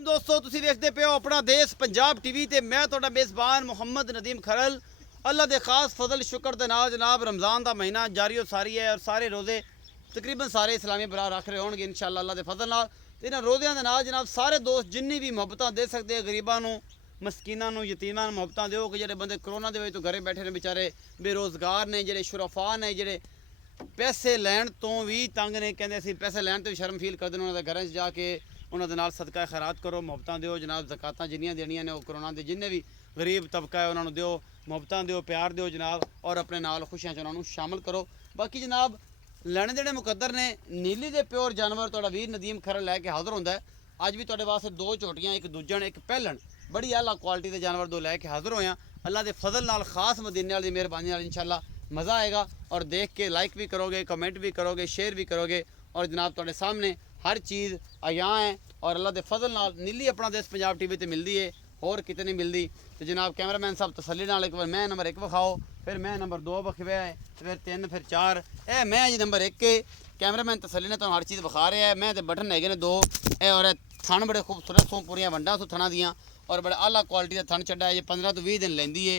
दोस्तों तुसी देखते पे हो अपना देश पंजाब टीवी ते मैं तुहाडा मेज़बान मुहम्मद नदीम खरल। अल्लाह दे खास फजल शुक्र दे नाल जनाब रमज़ान दा महीना जारी और सारी है और सारे रोज़े तकरीबन सारे इस्लामी भरा रख रहे होणगे इंशाअल्लाह अल्लाह दे फजल नाल। ते इन्हां रोज़ियां दे नाल जनाब सारे दोस्त जिन्नी भी मुहब्बतां दे सकदे गरीबां नूं मस्कीनां नूं यतीमां नूं मुहब्बतां दिओ कि जेह्ड़े बंदे कोरोना दे वजह तो घरे बैठे ने बेचारे बेरोज़गार ने जेह्ड़े शुरफा ने जेह्ड़े पैसे लैण तो भी तंग ने कहते असीं पैसे लैण तो भी शर्म फील करदे ने उन्हां दे घरां च जाके उन्हां दे नाल सदका खैरात करो मुहब्बतां दिओ जनाब ज़कातां जिन्नियां देनियां ने वो कोरोना दे जिन्ने भी गरीब तबका है उन्होंने दिओ मुहब्बतां दिओ प्यार दिओ जनाब और अपने नाल खुशियां च उन्हां नूं शामिल करो। बाकी जनाब लैने देने मुकद्दर ने नीली दे प्योर जानवर तुहाडा वीर नदीम खरल लैके हाज़र होंदा है। अज भी तुहाडे वास्ते दो झोटियां एक दूजन एक पहलन बड़ी आला क्वालिटी के जानवर दो लैके हाज़र होए। अल्लाह के फजल नाल खास मदीने वाली मेहरबानी नाल इंशाअल्लाह मज़ा आएगा और देख के लाइक भी करोगे कमेंट भी करोगे शेयर भी करोगे और जनाब तुहाडे सामने हर चीज़ आया है और अल्लाह के फजल नाल नीली अपना देश पंजाब टीवी ते मिलती है होर किते नहीं मिलती। तो जनाब कैमरामैन साहब तसल्ली नाल एक बार मैं नंबर 1 विखाओ फिर मैं नंबर 2 विखवाया है फिर 3 फिर 4 ए मैं जी नंबर 1 के कैमरामैन तसल्ली ने तुहानूं हर चीज़ विखा रहा है। मैं तो बटन है ने 2 ए और थन बड़े खूबसूरत सो पूरियां वंडा सो थना दियाँ और बड़े आला क्वालिटी का थन चढ़ा है। ये 15 तो 20 दिन लैंदी है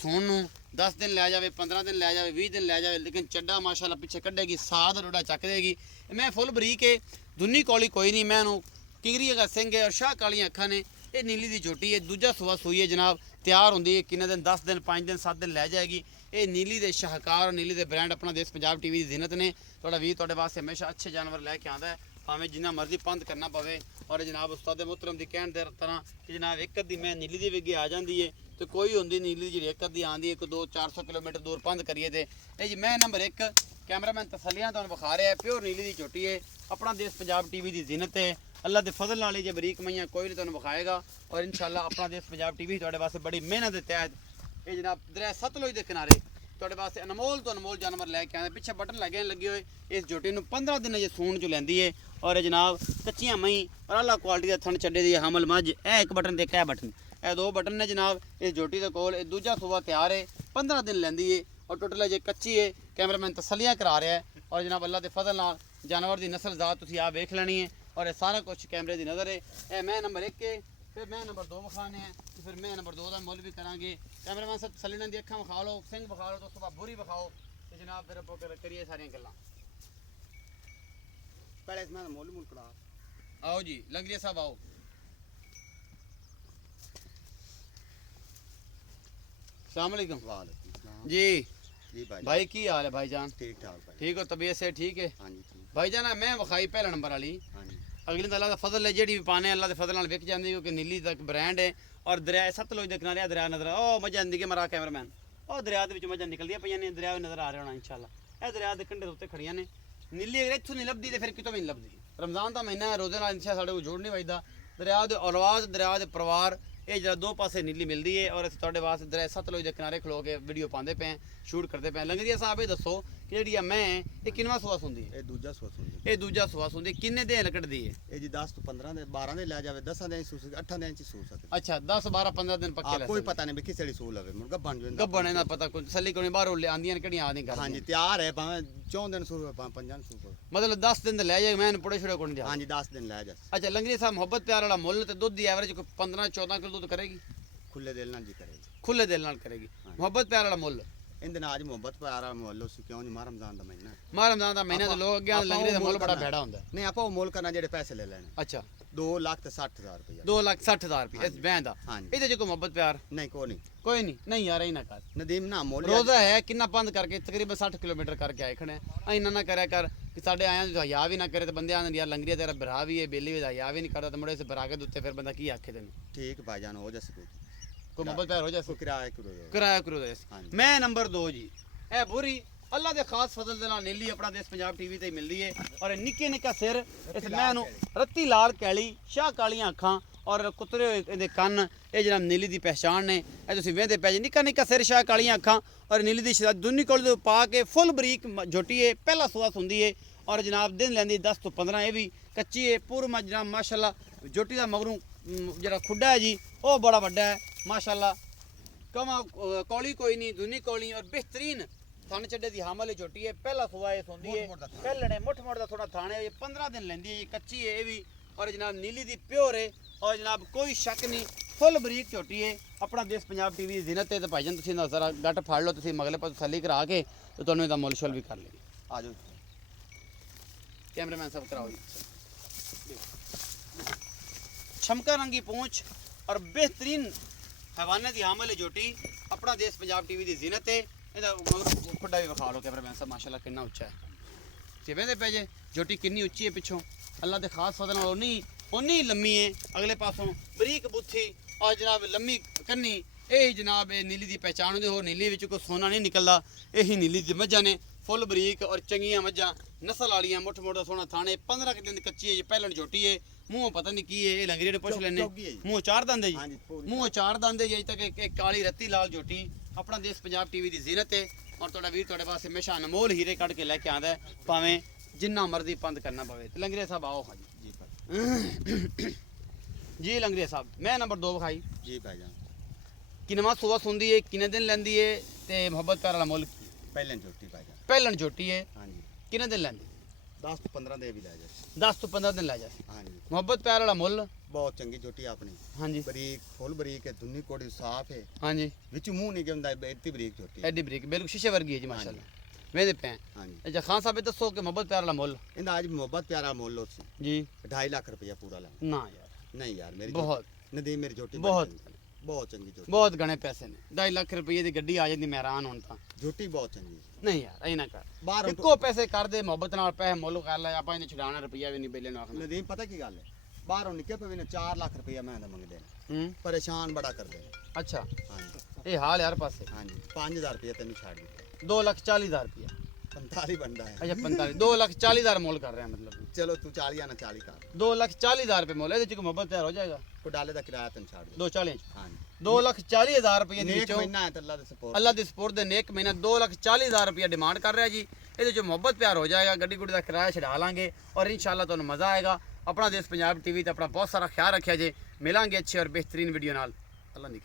सोन नूं 10 दिन लै जाए 15 दिन लै जाए 20 दिन लै जाए लेकिन चड्डा माशाल्लाह पिछे कढ़ेगी साद रोड़ा चक देगी। मैं फुल बरीक है दुनी कौली कोई नहीं मैं किंगरी का सिंह है और शाह कालियाँ अखा ने ये नीली की झोटी है दूजा सुबह सूई है जनाब तैयार होंगी है किन्ने दिन 10 दिन 5 दिन 7 दिन लै जाएगी। ये नीली के शाहकार और नीली के ब्रांड अपना देश पंजाब टीवी की जिन्नत ने थोड़ा वीर तुहाडे वास्ते हमेशा अच्छे जानवर लैके आंदा है भावें जिन्ना मर्जी पंध करना पवे। और जनाब उस्ताद मोहतरम की कहण दे तरह कि जनाब एक अद्धी मैं नीली की विगे आ जाती है तो कोई होंगी नीली जी एक अद्धी आँदी है कोई 200-400 किलोमीटर दूर पंध करिए थे ये जी मैं नंबर 1 कैमरामैन तसलियां तुहानूं विखा रहा है प्योर नीली की झोटी है अपना देश पंजाब टीवी की जिन्नत है। अल्लाह के फजल नाल जे बरीक मैयां कोई नहीं तुहानूं विखाएगा और इंशाअल्लाह अपना देश पंजाब टीवी तुहाडे वास्ते बड़ी मेहनत के तहत ये जनाब दरिया सतलुज के किनारे तुहाडे वास्ते अनमोल तो अनमोल जानवर लैके आए पिछे बटन लगे हुए इस झोटी नूं 15 दिन जे सूण चो लैंदी है और ये जनाब कच्चियां मई और आला क्वालिटी का थन चड्डे दी हमल मझ ए एक बटन ते एक बटन ए 2 बटन ने जनाब इस झोटी के कोल दूजा सूबा तैयार है 15 दिन लैंदी है और टोटल जे कच्ची है कैमरामैन तसलियां करा रहा है और जनाब अल्लाह के फजल नाल जानवर की नस्ल जात तुसीं आप वेख लैनी है और ये सारा कुछ कैमरे की नज़र है। ए मैं नंबर 1 के फिर मैं नंबर 2 विखाने हैं तो फिर मैं नंबर 2 का मुल भी करांगे। कैमरामैन साहब तसल्ली नाल दी अखां विखा लो सिंह विखा लो तो सुबह बुरी विखाओ तो जनाब फिर आप करिए सारियां गल्लां। पहले इसमें मोल मूल करा आओ जी लंगरिया साहब आओ। अस्सलाम वालेकुम जी जी भाई की हाल है भाईजान? ठीक ठाक भाई ठीक हो तबीयत से ठीक है? हाँ जी ठीक भाईजान मैं विखाई पहला नंबर वाली हाँ जी अगली तो अल्लाह का फजल है जी भी पाने अल्लाह के फजल नाल विक जाती क्योंकि नीली तक ब्रांड है और दरिया सतलुज के किनारे दरिया नजर ओ मजा आंदी के मरा कैमरामैन और दरिया के मजा निकलदियां पईयां ने दरिया नजर आ रहा होना इंशाअल्लाह। ए दरिया के कंढे उत्ते खड़ियां ने नीली अगर इत्थों नहीं लभदी तो फिर कितों भी नहीं लभदी। रमज़ान का महीना है रोजे नाल इंशाअल्लाह साडे को जोड़ नहीं वजदा दरिया के औलाद दरिया के परिवार ये जरा 2 पासे नीली मिलती है और असं तुहाडे वास्ते दरिया सतलुज के किनारे खलो के वीडियो पाते पे शूट करते पे। लंगरिया साहब ये दसो कि जी मैं ये किनवा सुआ सुंदी है? ये दूजा सुआ सुन ये दूजा सुआ सुंदी किन्ने दिन कटदी है? ये जी 10 तो 15 दे 12 दे ले जावे 10 दे सू 8 दे ची सू सकते अच्छा 10 12 15 दिन पक्के ले कोई पता नहीं भी किस सू लवे मुर्गा बन जो गब्बन ना पता कोई तसल्ली कोनी बाहरों ले आंदियां ने कड़ियां आंदी कर हाँ जी तैयार है भावे 4 दिन सू 5 दिन सू मतलब 10 दिन ले जाए मैं पुड़े छुड़े कोनी जा। हाँ जी 10 दिन ले जा। अच्छा लंगरी साहब मोहब्बत प्यार वाला मुੱਲ ते दुध दी एवरेज कोई 15 14 किलो दूध करेगी खुले दिल नाल जी करेगी खुले दिल नाल करेगी मोहब्बत प्यार वाला मुੱਲ इंदे नाल मोहब्बत प्यार वाला मोल उस क्यों नहीं रमजान दा महीना मां रमजान दा महीना ते लोग अगे लंगरी दा मुੱਲ बड़ा भैड़ा हुंदा नहीं आपा वो मोल करना जेडे पैसे ले लेने। अच्छा 2,60,000 रुपया 2,60,000 रुपये इस बैं दा हाँ जी ਇਹਦੇ ਚ ਕੋਈ मोहब्बत प्यार नहीं कोई नहीं यार ही ना कर नदीम ना मोल रोजा है किन्ना बंद करके तकरीबन 60 किलोमीटर करके आए खड़े इन्ना ना करया कर कि साढ़े आया तो हया भी ना करे तो बंदे आंदे यार लंगरिया तेरा भरा भी है बेली भी हया भी नहीं करता तो मुड़े से भरा के दुत्ते फिर बंदा की आखे तेन ठीक भाईजान हो जैसे कोई मोहब्बत प्यार हो जाए किराया किराया करो हाँ जी। मैं नंबर 2 जी ए बुरी अल्लाह के खास फजल दे नाल नीली अपना देश पंजाब टीवी ते मिलदी है और निक्के निक्का सिर इस मैं नूं रत्ती लाल कैली शाह कालियां अखां और कुतरे हुए इहदे कन्न ये जनाब नीली दी पहचान ने ए तुसीं वेंदे पै जी निक्का निक्का सिर शाह कालियां अखां और नीली दी दुनी कोल पा के फुल बरीक झोटी है पहला सुआ सुंदी है और जनाब दिन लैंदी 10 तो 15 ये भी कच्ची है पूरा जनाब माशाल्लाह झोटी का मगरों जरा खुड्डा है जी वो बड़ा वड्डा है माशाल्लाह कमा कौली कोई नहीं दुनी कौली और बेहतरीन थन चड्डे की हामल झोटी है पहला सुआ ये सोंदी है पहलने मुठ मुठ का थोड़ा थाने 15 दिन लेंदी है ये कच्ची है ये भी और जनाब नीली दी प्योर है और जनाब कोई शक नहीं फुल बरीक झोटी है अपना देश पंजाब टीवी की जिनत है तो भाईजान तुसीं ना जरा गट फड़ लो तुसीं मगले पर तसल्ली करा के तो तुहानूं इहदा मुल शुल भी कर लेंगे आ जाओ कैमरामैन साहब कराओ जी छमका रंगी पूंछ और बेहतरीन हैवाने की हामल है झोटी अपना देश पंजाब टीवी की जिनत है ਇਹਦਾ ਮਗਰ ਖੁੱਡਾ ਵੀ ਵਿਖਾ ਲਓ ਕੈਮਰਾਮੈਨ ਸਾਹਿਬ ਮਾਸ਼ਾਅੱਲਾ ਕਿੰਨਾ ਉੱਚਾ ਹੈ ਜਿਵੇਂ ਦੇ ਪੈ ਜੇ ਜੋਟੀ ਕਿੰਨੀ ਉੱਚੀ ਹੈ ਪਿੱਛੋਂ ਅੱਲਾ ਦੇ ਖਾਸ ਫਜ਼ਲ ਨਾਲ ਉਨੀ ਲੰਮੀ ਹੈ ਅਗਲੇ ਪਾਸੋਂ ਬਰੀਕ ਬੁੱਥੀ ਔਰ ਜਨਾਬ ਲੰਮੀ ਕੰਨੀ ਇਹ ਜਨਾਬ ਇਹ ਨੀਲੀ ਦੀ ਪਹਿਚਾਣ ਹੁੰਦੀ ਹੋਰ ਨੀਲੀ ਵਿੱਚ ਕੋਈ ਸੋਨਾ ਨਹੀਂ ਨਿਕਲਦਾ ਇਹੀ ਨੀਲੀ ਦੀ ਮੱਝਾਂ ਨੇ ਫੁੱਲ ਬਰੀਕ ਔਰ ਚੰਗੀਆਂ ਮੱਝਾਂ ਨਸਲ ਵਾਲੀਆਂ ਮੁੱਠ ਮੁੱਠ ਦਾ ਸੋਨਾ ਥਾਣੇ 15 ਕਿ ਦਿਨ ਦੀ ਕੱਚੀ ਹੈ ਜੀ ਪਹਿਲਣ ਝੋਟੀ ਹੈ ਮੂੰਹ ਪਤਾ ਨਹੀਂ ਕੀ ਹੈ ਇਹ ਲੰਗੜੀ ਨੇ ਪੁੱਛ ਲੈਣੇ ਮੂੰਹ ਚਾਰ ਦੰਦ ਹੈ ਜੀ ਮੂੰਹ ਚਾਰ ਦੰਦ ਹੈ ਜੀ ਅਜੇ ਤੱਕ ਇੱਕ ਕਾਲੀ ਰੱਤੀ ਲਾਲ ਝੋਟੀ अपना देश पंजाब टीवी की जीनत है और तुहाडा वीर तुहाडे वास्ते हमेशा अनमोल हीरे कढ़ के लैके आंदा है भावें जिन्ना मर्जी पंद करना पवे लंगरिया साहब आओ हाँ जी जी लंगरिया साहब मैं नंबर 2 विखाई जी भाईजान किनवा सुबह सुनदी है किने दिन लैंदी है ते मोहब्बत प्यार वाला मुल पहलन झोटी भाईजान पहलन झोटी है हाँ जी किने दिन लैंदी 10 तो 15 दे भी लै जा 10 तो 15 दिन लै जा हाँ जी मोहब्बत प्यार वाला मुल बहुत चंगी झोटी अपनी हाँ जी बरीक फुल बरीक है धुनी कोड़ी साफ है हाँ जी विच मुंह नहीं गंदा इतनी बरीक झोटी एडी ब्रिक बिल्कुल शीशे वर्गी है जी माशाल्लाह वेदे पे हाँ जी अच्छा खान साहब दसो कि मोहब्बत प्यार वाला मुल इंदा आज मोहब्बत प्यारा मोल लो सी जी 2.5 लाख रुपया पूरा ला ना यार नहीं यार मेरी बहुत नदीम मेरी झोटी बहुत बहुत चंगी झोटी बहुत गणे पैसे ने 2.5 लाख रुपये की गड्डी आ जाती मैं हैरान होता झोटी बहुत चंगी नहीं यार ऐ ना कर बाहर ਇੱਕੋ ਪੈਸੇ ਕਰ ਦੇ ਮੁਹੱਬਤ ਨਾਲ ਪੈਸੇ ਮੁੱਲ ਕਰ ਲੈ ਆਪਾਂ ਇਹਨੇ ਛਡਾਣਾ ਰੁਪਈਆ ਵੀ ਨਹੀਂ ਬੇਲੇ ਨੂੰ ਆਖਣਾ नदीम पता की गल है बाहरों निकल पे ने 4 लाख रुपया मैं मंगदे ने ਹੂੰ परेशान बड़ा कर दे ਅੱਛਾ हाँ जी ਇਹ ਹਾਲ ਯਾਰ ਪਾਸੇ हाँ जी 5000 रुपया तेन छाड़ दिता 2,40,000 ਰੁਪਈਆ 45 बनता है ਅੱਛਾ 45 2,40,000 ਮੁੱਲ ਕਰ ਰਿਹਾ ਮਤਲਬ चलो तू 40 या ना 40 कर 2,40,000 ਰੁਪਏ ਮੁੱਲ ਇਹਦੇ ਚ ਕੋਈ ਮੁਹੱਬਤ ਤਿਆਰ ਹੋ ਜਾਏਗਾ को डाले दा किराया तेन छाड़ दे 240 हाँ जी 2,40,000 ਰੁਪਏ ਦੇ नेक ਵਿੱਚੋਂ महीना है तो अल्लाह they support Allah the support ਦੇ ਨੇਕ ਮਹੀਨਾ 2,40,000 ਰੁਪਏ ਡਿਮਾਂਡ ਕਰ ਰਿਹਾ ਜੀ ਇਹਦੇ ਚ ਮੁਹੱਬਤ ਪਿਆਰ ਹੋ ਜਾਏਗਾ ਗੱਡੀ ਗੁੱਡੀ ਦਾ ਕਿਰਾਇਆ ਛਡਾ ਲਾਂਗੇ ਔਰ ਇਨਸ਼ਾਅੱਲਾ ਤੁਹਾਨੂੰ ਮਜ਼ਾ ਆਏਗਾ ਆਪਣਾ ਦੇਸ਼ ਪੰਜਾਬ ਟੀਵੀ ਤੇ ਆਪਣਾ ਬਹੁਤ ਸਾਰਾ ਖਿਆਲ ਰੱਖਿਆ ਜੇ ਮਿਲਾਂਗੇ ਅੱਛੇ ਔਰ ਬਿਹਤਰੀਨ ਵੀਡੀਓ ਨਾਲ ਅੱਲਾ ਨਿਕ